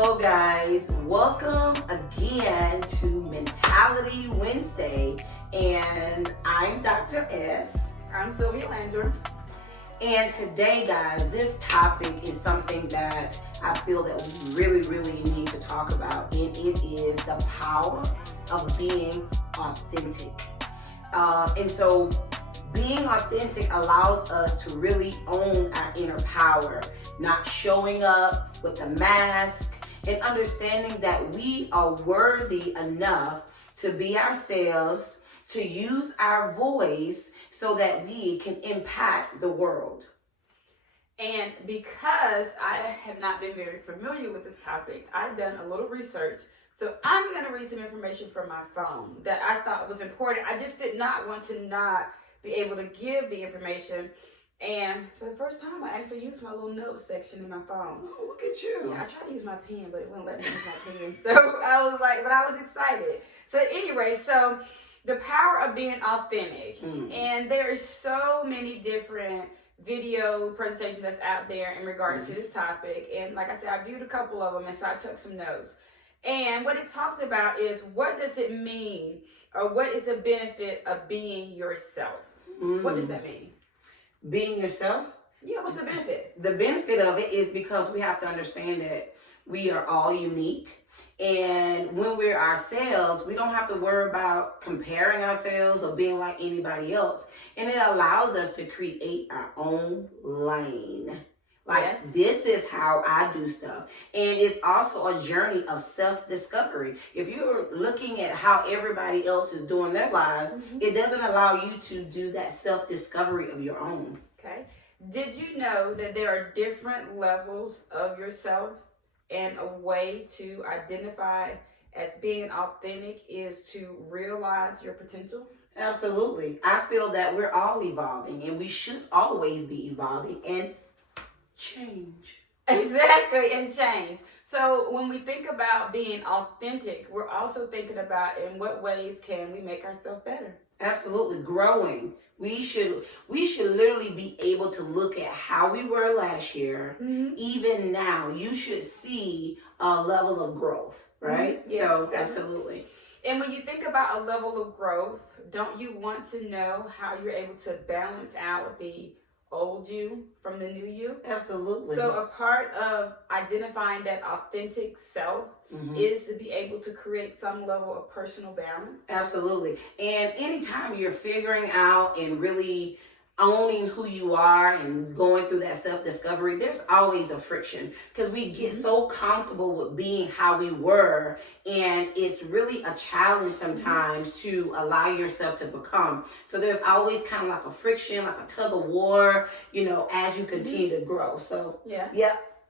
Hello guys, welcome again to Mentality Wednesday, and I'm Dr. S. I'm Sylvia Landry. And today guys, this topic is something that I feel that we really need to talk about, and it is the power of being authentic. And so being authentic allows us to really own our inner power, not showing up with a mask, and understanding that we are worthy enough to be ourselves, to use our voice so that we can impact the world. And because I have not been very familiar with this topic, I've done a little research. So I'm going to read some information from my phone that I thought was important. I just did not want to not be able to give the information. And for the first time, I actually used my little notes section in my phone. Oh, look at you. Yeah, I tried to use my pen, but it wouldn't let me use my pen. So I was excited. So at any rate, so the power of being authentic. And there's so many different video presentations that's out there in regards to this topic. And like I said, I viewed a couple of them, and so I took some notes. And what it talked about is, what does it mean, or what is the benefit of being yourself? What does that mean? Being yourself? Yeah, what's the benefit? The benefit of it is because we have to understand that we are all unique. And when we're ourselves, we don't have to worry about comparing ourselves or being like anybody else. And it allows us to create our own lane. Like, This is how I do stuff. And it's also a journey of self-discovery. If you're looking at how everybody else is doing their lives, it doesn't allow you to do that self-discovery of your own. Okay. Did you know that there are different levels of yourself, and a way to identify as being authentic is to realize your potential? Absolutely. I feel that we're all evolving, and we should always be evolving and change. Exactly, and change. So when we think about being authentic, we're also thinking about in what ways can we make ourselves better. Absolutely. Growing. We should literally be able to look at how we were last year. Even now, you should see a level of growth, right? Yes, So, definitely. absolutely. And when you think about a level of growth, don't you want to know how you're able to balance out the old you from the new you? Absolutely. So a part of identifying that authentic self is to be able to create some level of personal balance. Absolutely. And anytime you're figuring out and really owning who you are and going through that self-discovery, there's always a friction, because we get so comfortable with being how we were, and it's really a challenge sometimes to allow yourself to become. So there's always kind of like a friction, like a tug of war, as you continue to grow. So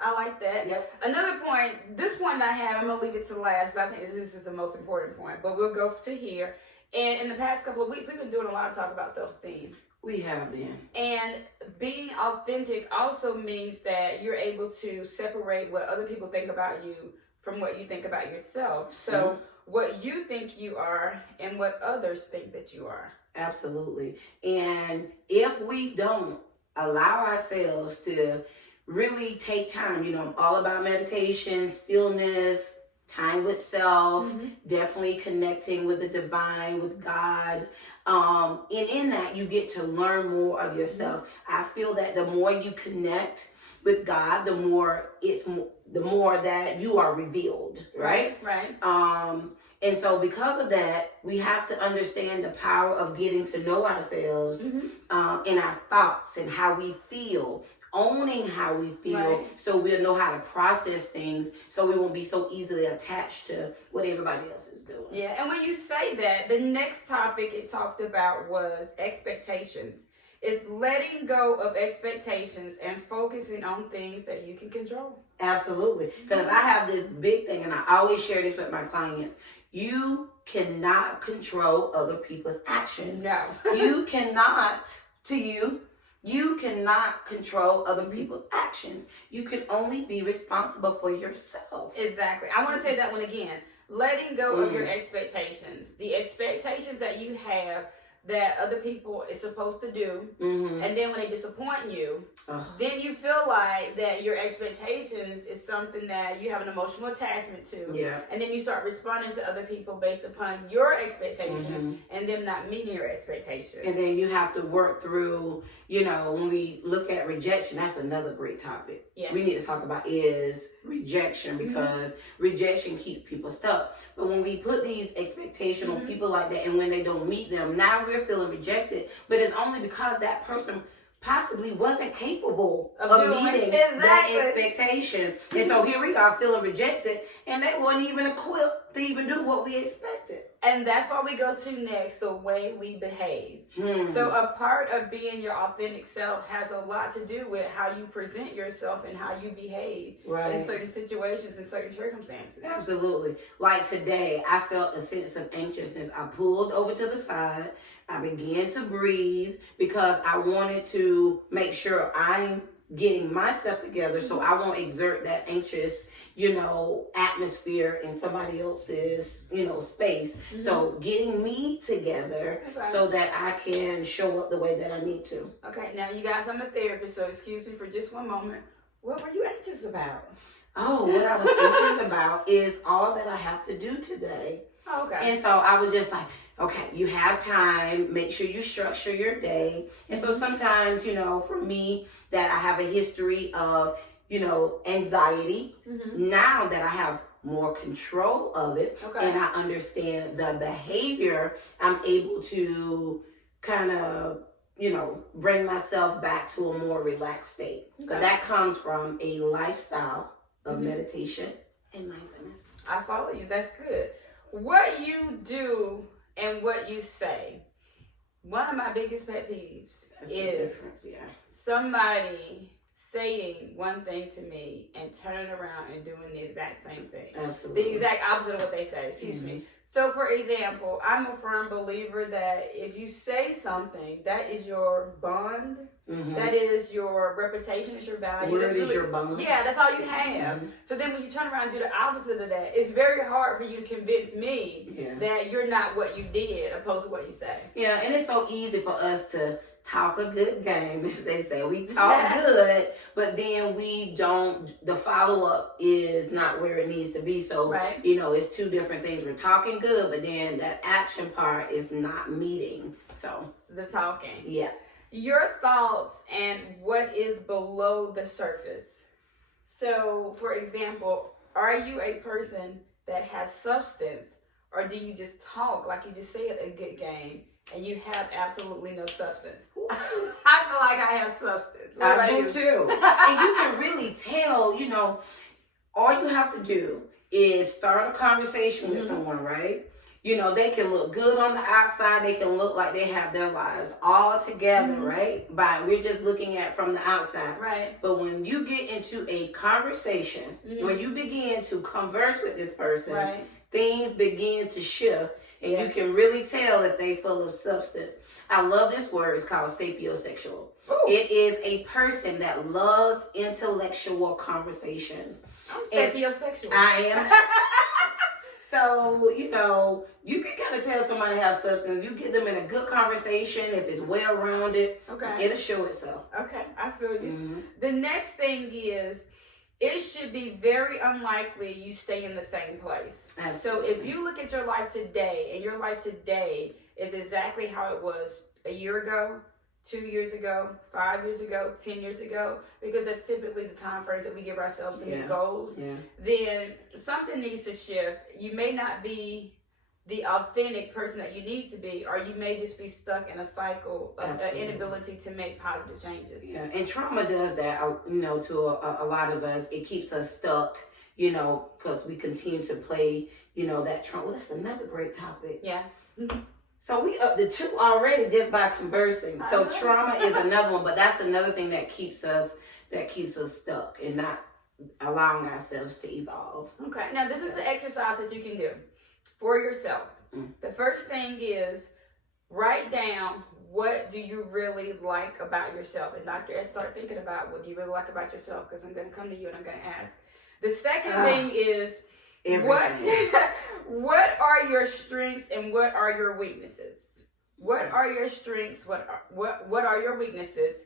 I like that. Another point, this point I have, I'm going to leave it to last. I think this is the most important point, but we'll go to here. And in the past couple of weeks, we've been doing a lot of talk about self-esteem. We have been. And being authentic also means that you're able to separate what other people think about you from what you think about yourself. So what you think you are and what others think that you are. Absolutely. And if we don't allow ourselves to really take time, I'm all about meditation, stillness, time with self, definitely connecting with the divine, with God. And in that, you get to learn more of yourself. I feel that the more you connect with God, the more that you are revealed, right? Right. And so because of that, we have to understand the power of getting to know ourselves, and our thoughts and how we feel. Owning how we feel, so we'll know how to process things, so we won't be so easily attached to what everybody else is doing. Yeah, and when you say that, the next topic it talked about was expectations. It's letting go of expectations and focusing on things that you can control. Absolutely, because I have this big thing, and I always share this with my clients. You cannot control other people's actions. No. You cannot control other people's actions. You can only be responsible for yourself. Exactly. I want to say that one again. Letting go of your expectations. The expectations that you have that other people is supposed to do, and then when they disappoint you, then you feel like that your expectations is something that you have an emotional attachment to, and then you start responding to other people based upon your expectations and them not meeting your expectations. And then you have to work through, when we look at rejection, that's another great topic. Yes. We need to talk about is rejection, because rejection keeps people stuck. But when we put these expectations on people like that, and when they don't meet them, now we're feeling rejected. But it's only because that person possibly wasn't capable of meeting that expectation. And so here we are feeling rejected, and they weren't even equipped to even do what we expected. And that's why we go to next, the way we behave. So a part of being your authentic self has a lot to do with how you present yourself and how you behave in certain situations and certain circumstances. Absolutely. Like today, I felt a sense of anxiousness. I pulled over to the side. I began to breathe because I wanted to make sure I'm getting myself together so I won't exert that anxious, atmosphere in somebody else's, space. So getting me together so that I can show up the way that I need to. Okay, now you guys, I'm a therapist, so excuse me for just one moment. What were you anxious about? Oh, what I was anxious about is all that I have to do today. Okay. And so I was just like, okay, you have time, make sure you structure your day. And so sometimes, for me, that I have a history of, anxiety. Now that I have more control of it and I understand the behavior, I'm able to kind of, bring myself back to a more relaxed state. But that comes from a lifestyle of meditation and mindfulness. I follow you. That's good. What you do and what you say. One of my biggest pet peeves is somebody saying one thing to me and turning around and doing the exact same thing. Absolutely. The exact opposite of what they say, excuse me. So for example, I'm a firm believer that if you say something, that is your bond. That is your reputation, it's your value. Word is your bond. Yeah, that's all you have. So then when you turn around and do the opposite of that, it's very hard for you to convince me that you're not what you did opposed to what you say. Yeah, and it's so easy for us to talk a good game, as they say. We talk good, but then we don't, the follow-up is not where it needs to be. So, it's two different things. We're talking good, but then that action part is not meeting. So the talking. Yeah. Your thoughts and what is below the surface. So, for example, are you a person that has substance, or do you just talk like you just said a good game and you have absolutely no substance? I feel like I have substance. I do too. And you can really tell, all you have to do is start a conversation with someone, right? They can look good on the outside. They can look like they have their lives all together, right? We're just looking at from the outside. Right. But when you get into a conversation, when you begin to converse with this person, things begin to shift. And you can really tell if they full of substance. I love this word. It's called sapiosexual. Ooh. It is a person that loves intellectual conversations. I'm sapiosexual. I am. So, you can kind of tell somebody has substance. You get them in a good conversation. If it's well-rounded, it'll show itself. Okay, I feel you. The next thing is, it should be very unlikely you stay in the same place. Absolutely. So if you look at your life today, and your life today is exactly how it was a year ago, 2 years ago, 5 years ago, 10 years ago, because that's typically the time frames that we give ourselves to meet goals, then something needs to shift. You may not be the authentic person that you need to be, or you may just be stuck in a cycle of an inability to make positive changes. Yeah, and trauma does that, to a lot of us. It keeps us stuck, because we continue to play, that trauma. Well, that's another great topic. Yeah. So we up to 2 already just by conversing. So trauma is another one, but that's another thing that keeps us stuck and not allowing ourselves to evolve. Okay, now this is the exercise that you can do for yourself. The first thing is write down, what do you really like about yourself? And Dr. S, start thinking about what do you really like about yourself, because I'm going to come to you and I'm going to ask. The second thing is, what are your strengths and what are your weaknesses? What are your strengths? What are your weaknesses?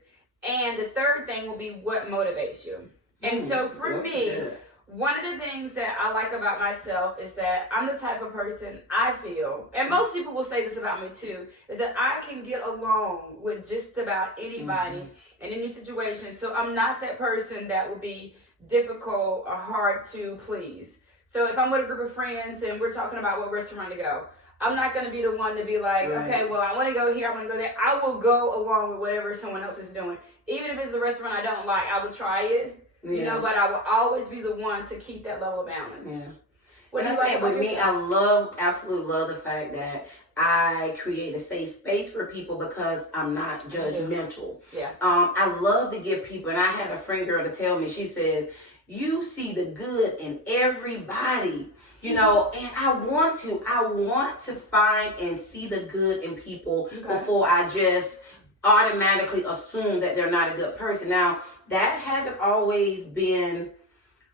And the third thing will be what motivates you. And so for me, one of the things that I like about myself is that I'm the type of person I feel, and most people will say this about me too, is that I can get along with just about anybody in any situation. So I'm not that person that will be difficult or hard to please. So if I'm with a group of friends and we're talking about what restaurant to go, I'm not going to be the one to be like, okay, well, I want to go here, I want to go there. I will go along with whatever someone else is doing. Even if it's a restaurant I don't like, I would try it. You know, but I will always be the one to keep that level of balance. Yeah. What do you like with me, I absolutely love the fact that I create a safe space for people because I'm not judgmental. Yeah. I love to give people, and I had a friend girl to tell me, she says, you see the good in everybody, you know, and I want to find and see the good in people before I just automatically assume that they're not a good person. Now, that hasn't always been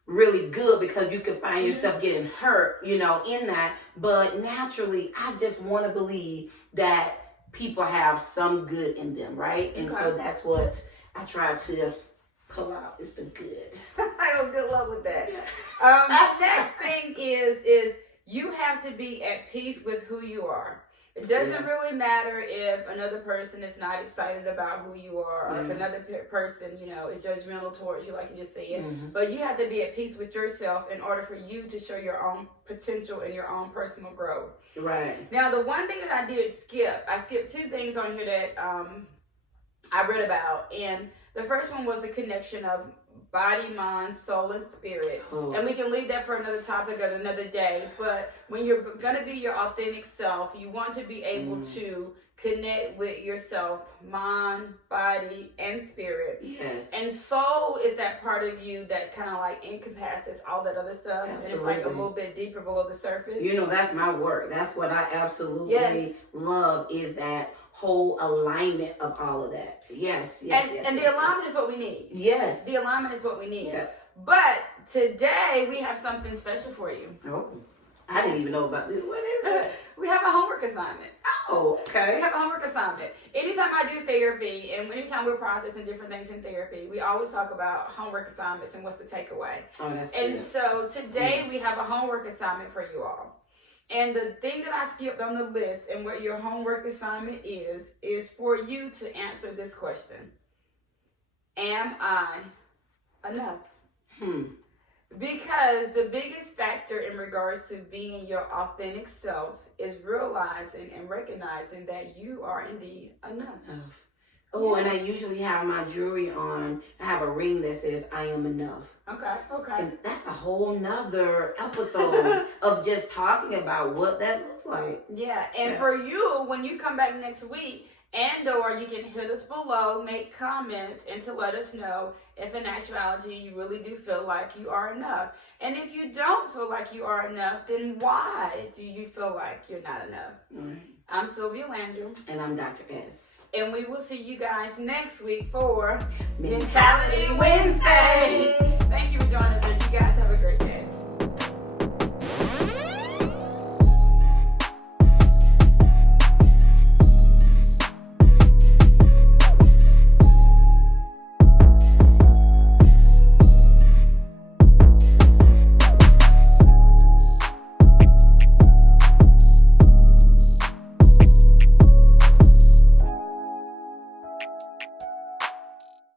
really good because you can find yourself getting hurt, you know, in that. But naturally, I just want to believe that people have some good in them, right? And so that's what I try to pull out, is the good. I have good luck with that. Next thing is you have to be at peace with who you are. It doesn't really matter if another person is not excited about who you are, or if another person, you know, is judgmental towards you, like you just said. But you have to be at peace with yourself in order for you to show your own potential and your own personal growth. Right. Now, the one thing that I skipped two things on here that I read about. And the first one was the connection of body, mind, soul, and spirit. And we can leave that for another topic on another day. But when you're going to be your authentic self, you want to be able to connect with yourself, mind, body, and spirit. Yes. And soul is that part of you that kind of like encompasses all that other stuff. Absolutely. And it's like a little bit deeper below the surface. You know, that's my work. That's what I absolutely love, is that whole alignment of all of that. Yes. And the alignment is what we need. Yes. The alignment is what we need. Yeah. But today we have something special for you. Oh, I didn't even know about this. What is it? We have a homework assignment. Oh, okay. We have a homework assignment. Anytime I do therapy and anytime we're processing different things in therapy, we always talk about homework assignments and what's the takeaway. Oh, that's good. And so today we have a homework assignment for you all. And the thing that I skipped on the list and what your homework assignment is for you to answer this question. Am I enough? Because the biggest factor in regards to being your authentic self is realizing and recognizing that you are indeed enough. Oh, and I usually have my jewelry on. I have a ring that says I am enough. Okay. And that's a whole nother episode of just talking about what that looks like. Yeah, and for you, when you come back next week, and or you can hit us below, make comments, and to let us know if in actuality you really do feel like you are enough. And if you don't feel like you are enough, then why do you feel like you're not enough? I'm Sylvia Landry. And I'm Dr. S. And we will see you guys next week for Mentality Wednesday.